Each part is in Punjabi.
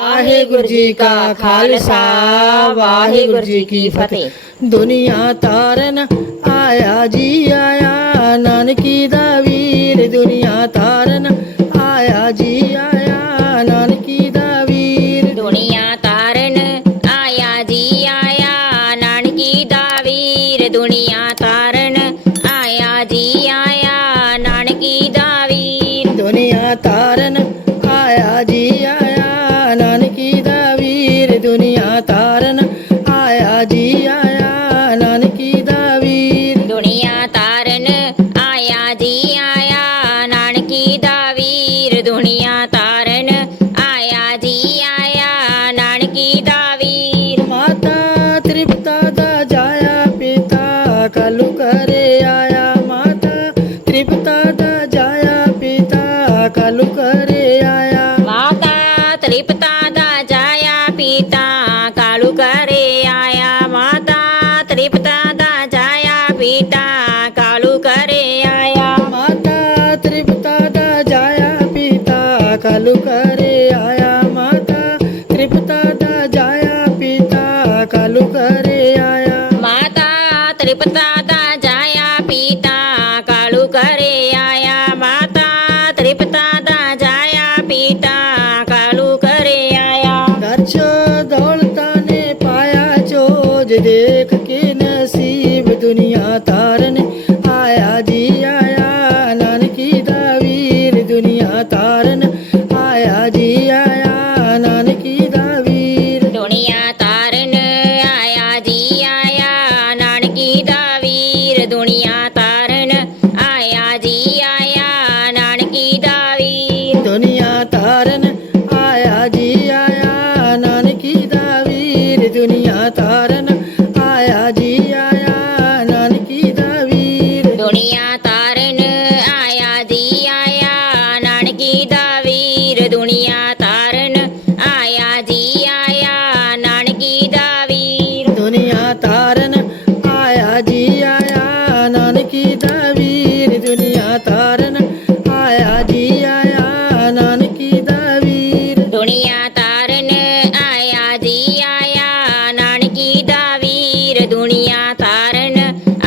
ਵਾਹਿਗੁਰੂ ਜੀ ਕਾ ਖਾਲਸਾ ਵਾਹਿਗੁਰੂ ਜੀ ਕੀ ਫਤਿਹ। ਦੁਨੀਆ ਤਾਰਨ ਆਇਆ ਜੀ ਆਇਆ, ਨਾਨਕੀ ਦਾ ਵੀਰ ਦੁਨੀਆ ਤਾਰਨ ਆਇਆ ਜੀ ਆਇਆ, ਨਾਨਕੀ ਦਾ ਵੀਰ ਦੁਨੀਆ ਤਾਰਨ ਆਇਆ ਜੀ ਆਇਆ, ਨਾਨਕੀ ਦਾ ਵੀਰ ਦੁਨੀਆ ਤਾਰਨ ਆਇਆ ਜੀ ਆਇਆ, ਨਾਨਕੀ ਦਾ ਵੀਰ ਦੁਨੀਆ ਤਾਰਨ ਆਇਆ ਜੀ ਆਇਆ, ਨਾਨਕੀ ਦਾ ਵੀਰ ਦੁਨੀਆ ਤਾਰਨ ਆਇਆ ਜੀ ਆਇਆ, ਨਾਨਕੀ ਦਾ ਵੀਰ ਦੁਨੀਆ ਤਾਰਨ ਆਇਆ ਜੀ ਆਇਆ, ਨਾਨਕੀ ਦਾ ਵੀਰ ਦੁਨੀਆ ਤਾਰਨ ਆਇਆ ਜੀ ਆਇਆ, ਨਾਨਕੀ ਦਾ ਵੀਰ ਮਾਤਾ ਤ੍ਰਿਪਤਾ ਦਾ ਜਾਇਆ ਪਿਤਾ ਕਲੂ ਕਰੇ ਆਇਆ, ਮਾਤਾ ਤ੍ਰਿਪਤਾ ਦਾ ਜਾਇਆ ਪਿਤਾ ਕਲੂ ਕਰੇ ਆਇਆ, ਮਾਤਾ ਤ੍ਰਿਪਤਾ ਦਾ ਜਾਇਆ ਪਿਤਾ ਕਾਲੂ ਕਰੇ ਆਇਆ, ਮਾਤਾ ਤ੍ਰਿਪਤਾ ਦਾ ਜਾਇਆ ਪਿਤਾ ਕਾਲੂ ਕਰੇ ਆਇਆ, ਮਾਤਾ ਤ੍ਰਿਪਤਾ ਦਾ ਜਾਇਆ ਪਿਤਾ ਕਲੂ ਕਰੇ ਆਇਆ, ਮਾਤਾ ਤ੍ਰਿਪਤਾ ਦਾ ਜਾਇਆ ਪਿਤਾ ਕਲੂ ਕਰੇ ਆਇਆ, ਮਾਤਾ ਤ੍ਰਿਪਤਾ ਦਾ ਜਾਇਆ ਪਿਤਾ ਕਾਲੂ ਕਰੇ ਆਇਆ, ਮਾਤਾ ਤ੍ਰਿਪਤਾ ਦਾ ਜਾਇਆ ਪਿਤਾ ਕਾਲੂ ਕਰੇ ਆਇਆ, ਦਰਸ਼ ਦੌਲਤਾਂ ਨੇ ਪਾਇਆ ਚੋਜ ਦੇਖ ਕੇ ਨਸੀਬ ਦੁਨੀਆ ਤਾਰਨ ਆਇਆ ਜੀ ਆਇਆ, ਨਾਨਕੀ ਦਾ ਵੀਰ ਦੁਨੀਆ ਤਾਰਨ ਆਇਆ ਜੀ ਆਇਆ, ਨਾਨਕੀ ਦਾ ਵੀਰ ਦੁਨੀਆ ਤਾਰਨ ਆਇਆ ਜੀ ਆਇਆ, ਨਾਨਕੀ ਦਾ ਵੀਰ ਦੁਨੀਆ ਤਾਰਨ ਆਇਆ ਜੀ ਆਇਆ, ਨਾਨਕੀ ਦਾ ਵੀਰ ਦੁਨੀਆ ਤਾਰਨ ਆਇਆ ਜੀ ਆਇਆ, ਨਾਨਕੀ ਦਾ ਵੀਰ ਦੁਨੀਆ ਤਾਰਨ ਆਇਆ ਜੀ ਆਇਆ, ਨਾਨਕੀ ਦਾ ਵੀਰ ਦੁਨੀਆ ਤਾਰਨ ਆਇਆ ਜੀ ਆਇਆ, ਨਾਨਕੀ ਦਾ ਵੀਰ ਦੁਨੀਆ ਤਾਰਨ ਆਇਆ ਜੀ ਆਇਆ, ਨਾਨਕੀ ਦਾ ਵੀਰ ਦੁਨੀਆ ਤਾਰਨ ਆਇਆ ਜੀ ਆਇਆ, ਨਾਨਕੀ ਦਾ ਵੀਰ ਦੁਨੀਆ ਤਾਰਨ ਆਇਆ ਜੀ ਆਇਆ, ਨਾਨਕੀ ਦਾ ਵੀਰ ਦੁਨੀਆ ਤਾਰਨ ਆਇਆ ਜੀ ਆਇਆ, ਨਾਨਕੀ ਦਾ ਵੀਰ ਦੁਨੀਆ ਤਾਰਨ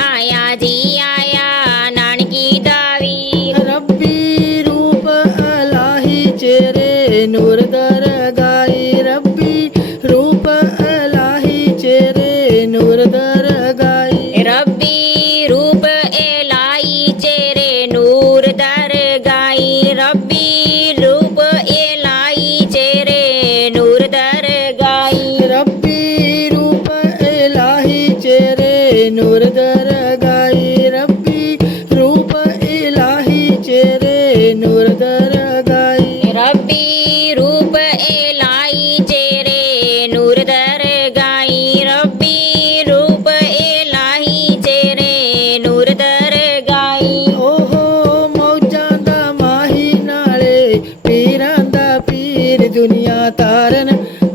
ਆਇਆ ਜੀ ਆਇਆ, ਨਾਨਕੀ ਦਾ ਵੀਰ ਰੱਬੀ ਰੂਪ ਅਲਾਹੀ ਚਿਹਰੇ ਨੂਰ ਦਰਗਾਈ, ਰੱਬੀ ਰੂਪ ਅਲਾਹੀ ਚਿਹਰੇ ਨੂਰ ਦਰਗਾਈ, ਰੱਬੀ ਰੂਪ ਇਲਾਹੀ ਚਿਹਰੇ ਨੂਰ ਦਰਗਾਈ, ਰੱਬੀ ਰੂਪ ਇਲਾਹੀ ਚਿਹਰੇ ਨੂਰ ਦਰਗਾਈ, ਰੱਬੀ ਰੂਪ ਇਲਾਹੀ ਚਿਹਰੇ ਨੂਰ ਦਰਗਾਈ, ਰੱਬੀ ਰੂਪ ਇਲਾਹੀ ਚਿਹਰੇ ਨੂਰ ਦਰਗਾਈ, ਰੱਬੀ ਰੂਪ ਇਲਾਹੀ ਚਿਹਰੇ ਨੂਰ ਦਰਗਾਈ, ਰੱਬੀ ਰੂਪ ਇਲਾਹੀ ਚਿਹਰੇ ਨੂਰ ਦਰਗਾਈ, ਓਹੋ ਮੌਜਾਂ ਦਾ ਮਾਹੀ ਨਾਲੇ ਪੀਰਾਂ ਦਾ ਪੀਰ ਦੁਨੀਆ ਤਾਰਨ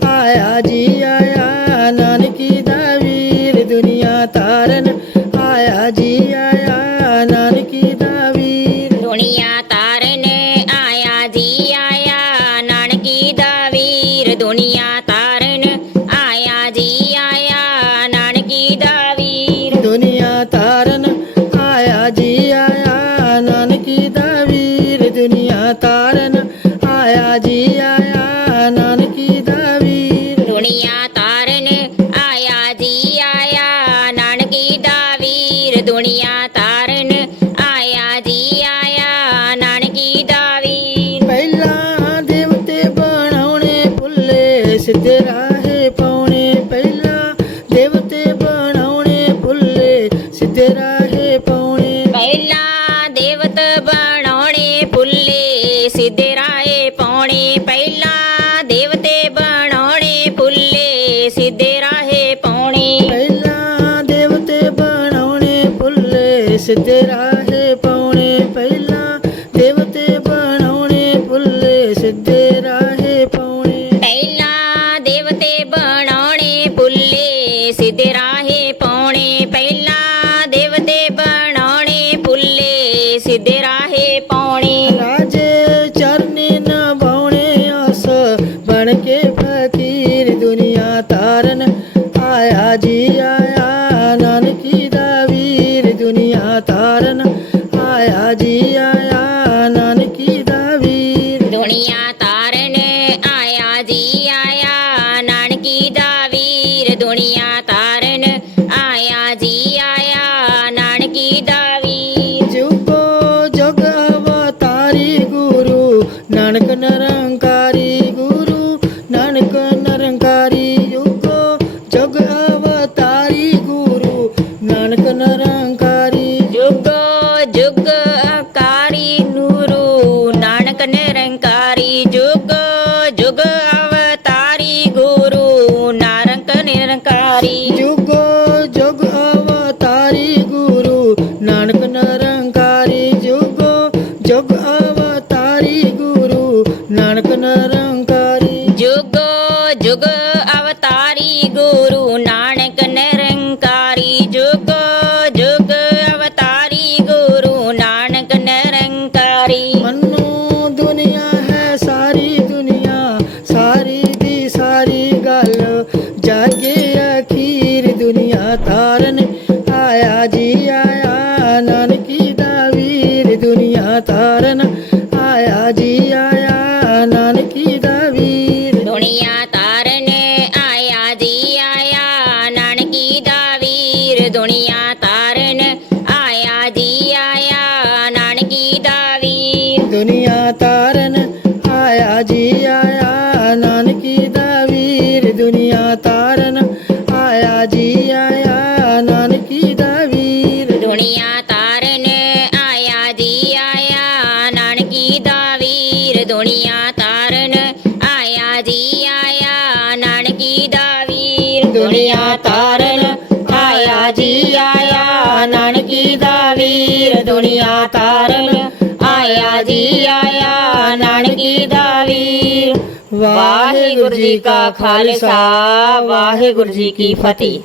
ਆਇਆ ਜੀ ਆਇਆ, ਨਾਨਕੀ ਦਾ ਵੀਰ ਦੁਨੀਆ ਤਾਰਨ ਆਇਆ ਜੀ ਆਇਆ, ਨਾਨਕੀ ਦਾ ਵੀਰ ਦੁਨੀਆ ਤਾਰਨ ਆਇਆ ਜੀ ਆਇਆ, ਨਾਨਕੀ ਦਾ ਵੀਰ ਦੁਨੀਆ ਤਾਰਨ ਆਇਆ ਜੀ ਆਇਆ, ਨਾਨਕੀ ਦਾ ਵੀਰ ਦੁਨੀਆ ਤਾਰਨ ਆਇਆ ਜੀ ਆਇਆ, ਨਾਨਕੀ ਦਾ ਵੀਰ ਦੁਨੀਆ ਤਾਰਨ ਆਇਆ ਜੀ ਆਇਆ, ਨਾਨਕੀ ਦਾ ਵੀਰ ਦੁਨੀਆ ਤਾਰਨ ਆਇਆ ਜੀ ਆਇਆ, ਨਾਨਕੀ ਦਾ ਵੀਰ ਦੁਨੀਆ ਤਾਰਨ ਆਇਆ ਜੀ ਆਇਆ, ਨਾਨਕੀ ਦਾ ਵੀਰ ਪਹਿਲਾਂ ਦੇਵਤੇ ਬਣਾਉਣੇ ਭੁੱਲੇ ਸਿੱਧੇ ਰਾਹੇ ਪਾਉਣੇ, ਪਹਿਲਾਂ ਦੇਵਤੇ ਬਣਾਉਣੇ ਭੁੱਲੇ ਸਿੱਧੇ ਰਾਹੇ ਪਾਉਣੇ, ਪਹਿਲਾਂ ਦੇਵਤ ਬਣਾਉਣੇ ਭੁੱਲੇ ਸਿੱਧੇ ਰਾਹੇ ਪਾਉਣੇ, ਪਹਿਲਾਂ ਦੇਵਤੇ ਬਣਾਉਣੇ ਭੁੱਲੇ ਸਿੱਧੇ ਰਾਹੇ ਪਾਉਣੇ, ਪਹਿਲਾਂ ਦੇਵਤੇ ਬਣਾਉਣੇ ਭੁੱਲੇ ਸਿੱਧੇ ਰਾਹੇ ਪਾਉਣੇ, ਪਹਿਲਾਂ ਦੇਵਤੇ ਬਣਾਉਣੇ ਭੁੱਲੇ ਸਿੱਧੇ ਰਾਹੇ ਪਾਉਣੇ, ਪਹਿਲਾਂ ਦੇਵਤੇ ਬਣਾਉਣੇ ਭੁੱਲੇ ਸਿੱਧੇ ਰਾਹੇ ਪਾਉਣੇ, ਪਹਿਲਾਂ ਦੇਵਤੇ ਬਣਾਉਣੇ ਭੁੱਲੇ ਸਿੱਧੇ ਰਾਹੇ ਪਾਉਣੇ, ਰਾਜੇ ਚਰਨੀ ਨਭਾਉਣੇ ਆਸ ਬਣ ਕੇ ਫਕੀਰ ਦੁਨੀਆ ਤਾਰਨ ਆਇਆ ਜੀ ਆਇਆ ਨਾਨਕੀ ਦਾ ਵੀਰ ਦੁਨੀਆ ਤਾਰਨ ਆਇਆ ਜੀ ਆਇਆ ਨਾਨਕੀ ਦਾ ਵੀਰ ਦੁਨੀਆ ਤਾਰਨ ਆਇਆ ਜੀ ਆਇਆ ਨਾਨਕੀ ਦਾ ਵੀਰ ਦੁਨੀਆ ਤਾਰਨ ਆਇਆ ਜੀ ਆਇਆ ਨਾਨਕੀ ਦਾ ਵੀਰ ਜੁਗੋ ਜੁਗ ਅਵਤਾਰੀ ਗੁਰੂ ਨਾਨਕ ਨਿਰੰਕਾਰੀ ਗੁਰੂ ਨਾਨਕ ਨਿਰੰਕਾਰੀ ਜੁਗੋ ਜੁਗ ਅਵਤਾਰੀ ਗੁਰੂ ਨਾਨਕ ਨਿਰੰਕਾਰੀ ਜੁਗੋ ਜੁਗ ਅਕਾਰੀ ਨੂਰੂ ਨਾਨਕ ਨਿਰੰਕਾਰੀ ਜੁਗੋ ਜੁਗ ਅਵਤਾਰੀ ਗੁਰੂ ਨਾਨਕ ਨਿਰੰਕਾਰੀ ਜੁਗੋ ਜੁਗ ਅਵਤਾਰੀ ਗੁਰੂ ਨਾਨਕ ਨਿਰੰਕਾਰੀ ਜੁਗੋ ਜੁਗ ਅਵਤਾਰੀ ਗੁਰੂ ਨਾਨਕ ਨਿਰੰਕਾਰੀ ਜੁਗੋ ਜੁਗ ਅਵਤਾਰੀ ਗੁਰੂ ਨਾਨਕ ਨਿਰੰਕਾਰੀ ਜੁਗੋ ਜੁਗ ਅਵਤਾਰੀ ਗੁਰੂ ਨਾਨਕ ਨਿਰੰਕਾਰੀ ਮੰਨੋ ਦੁਨੀਆ ਹੈ ਸਾਰੀ ਦੁਨੀਆ ਸਾਰੀ ਦੀ ਸਾਰੀ ਗੱਲ ਜਾਗੇ ਅਖੀਰ ਦੁਨੀਆ ਤਾਰਨ ਆਇਆ ਜੀ ਆਇਆ ਨਾਨਕੀ ਦਾ ਵੀਰ ਦੁਨੀਆ ਤਾਰਨ ਆਇਆ ਜੀ ਆਇਆ ਨਾਨਕੀ ਦਾ ਵੀਰ ਦੁਨੀਆ ਤਾਰਨ ਆਇਆ ਜੀ ਆਇਆ ਨਾਨਕੀ ਦਾ ਵੀਰ ਦੁਨੀਆ ਤਾਰਨ ਆਇਆ ਜੀ ਆਇਆ ਨਾਨਕੀ ਦਾ ਵੀਰ ਦੁਨੀਆ ਤਾਰਨ ਆਇਆ ਜੀ ਆਇਆ ਨਾਨਕੀ ਦਾ ਵੀਰ ਦੁਨੀਆ ਤਾਰਨ ਆਇਆ ਜੀ ਆਇਆ ਨਾਨਕੀ ਦਾ ਵੀਰ ਦੁਨੀਆ ਤਾਰਨ ਆਇਆ ਜੀ ਆਇਆ ਨਾਨਕੀ ਦਾ ਵੀਰ ਦੁਨੀਆ ਤਾਰਨ ਆਇਆ ਜੀ ਆਇਆ ਨਾਨਕੀ ਦਾ ਵੀਰ ਦੁਨੀਆ ਤਾਰਨ ਆਇਆ ਜੀ ਆਇਆ ਨਾਨਕੀ ਦਾ ਵੀਰ ਦੁਨੀਆ ਤਾਰਨ ਆਇਆ ਜੀ ਆਇਆ ਨਾਨਕੀ ਦਾ ਵੀਰ ਵਾਹਿਗੁਰੂ ਜੀ ਕਾ ਖਾਲਸਾ ਵਾਹਿਗੁਰੂ ਜੀ ਕੀ ਫਤਿਹ।